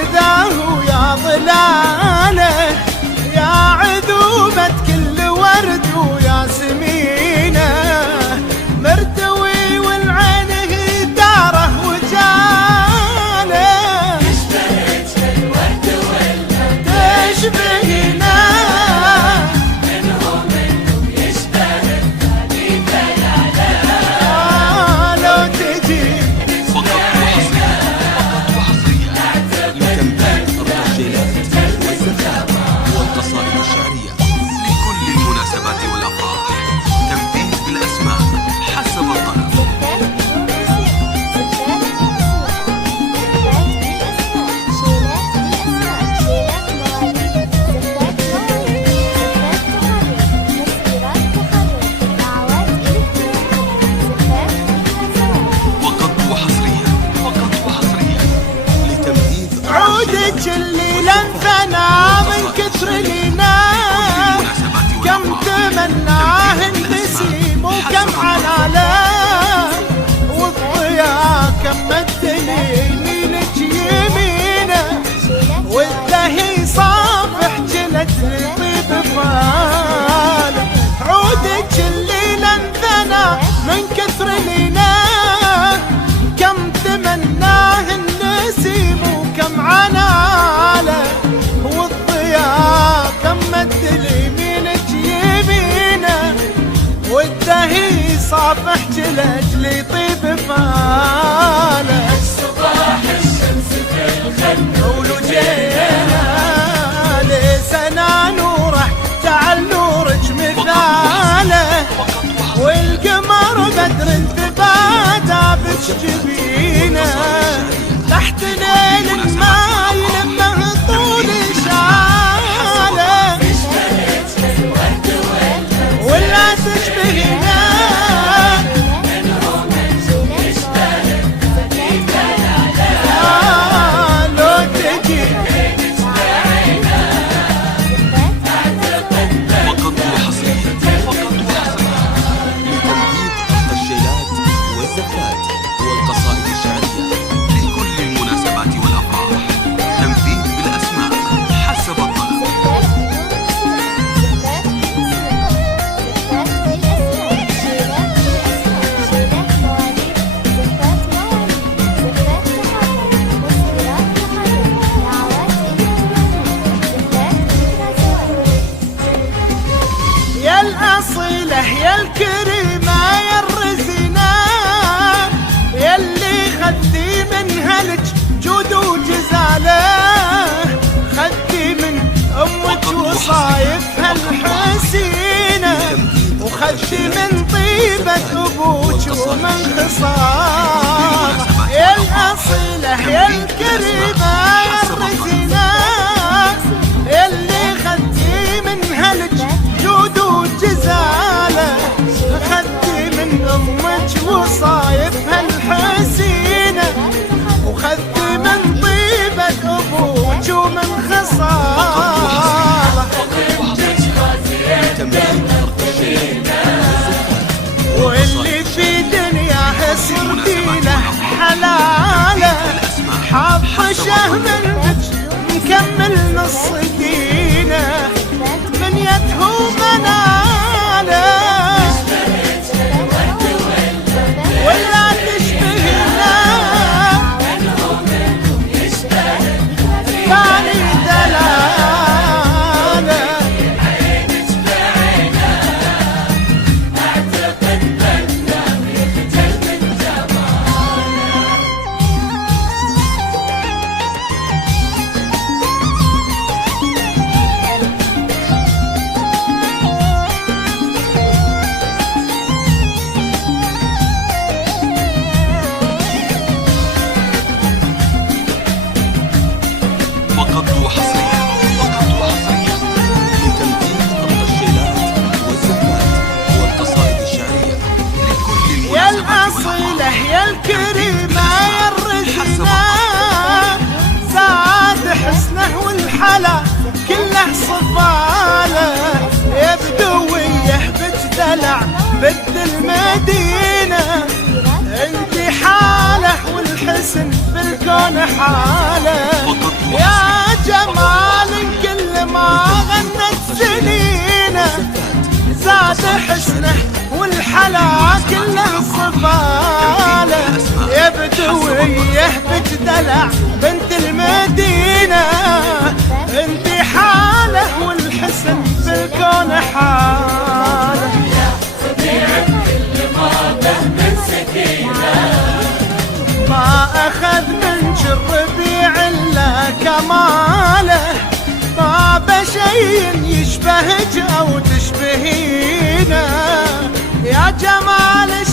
كذاه يا ظلاله، يا عذوبة كل ورد ويا سمينه، مرتوي والعينه داره وجاله، يشبهك الورد واللون تشبهنا منهم يشبهك هذه دلاله. لو تجي فقط وحصريا لتنبيه الرجالات والزفات والقصائد الشعرية لكل المناسبات والأفراح. تنبيه بالأسماء حسب الطلب. فقط وحصريا لتنبيه عودك اللي لنفنا من كثر لنا، كم تمناه النسيم وكم علاله، والضياء كم مدني يمينك يمينه، والدهي صافح جلت لطيب باله. عودك اللي لنفنا من كثر لنا، كم تمناه النسيم وكم عناله، والضياء كم مد اليمينك يمينه، والدهي صافح جلجلي طيب باله. صباح الشمس في الخد ولجينا لسنا نوره تعال نورك مثاله، والقمر بدر انتبادا بتجبينه، تحت ليل ما يلمه طول شاله، يشبهك الورد واللون ولا تشبهنا منهم يشبهك هذه دلاله. لو تجي فقط وحصريا لتنبيه الرجالات والزفات والقصائد الشعرية لكل المناسبات والأفراح. تنبيه بالأسماء حسب الطلب. يا الأصيلة يا الكريمة يا الرزينة، يا اللي خدي من هلج جود وجزالة، خدي من أمك وصايفها الحسينة، وخدي من طيبة أبوك ومن خصامه. يا الأصيلة يا الكريمة يا الرزينة، يا اللي خدي من هلج جود وجزالة، خدي من أمك وصايفها الحسينة، وخدي من طيبة أبوك ومن خصالة. لتنبيه الرجالات واللي في دنياه صرتي له حلاله، حبشه منك مكمل نص دينه، من يده مناله، ولا تشبهنا ثاني دلاله. فقط وحصريا لتنبيه الرجالات والزفات والقصائد الشعرية لكل يا المناسبات الأصيلة يا الكريمة يا الرزينة، زاد حسنه والحلا كله صفاله، يا بدويه بتدلع بد المدينة، انت حاله والحسن في الكون حاله. حسنه والحلا كله صفاله، يا بدويه بتدلع بنت المدينه، انت حاله والحسن بالكون حاله. ما أخذ منك الربيع إلا كماله، ما بشي يشبهك أو تشبهينه، يا جمال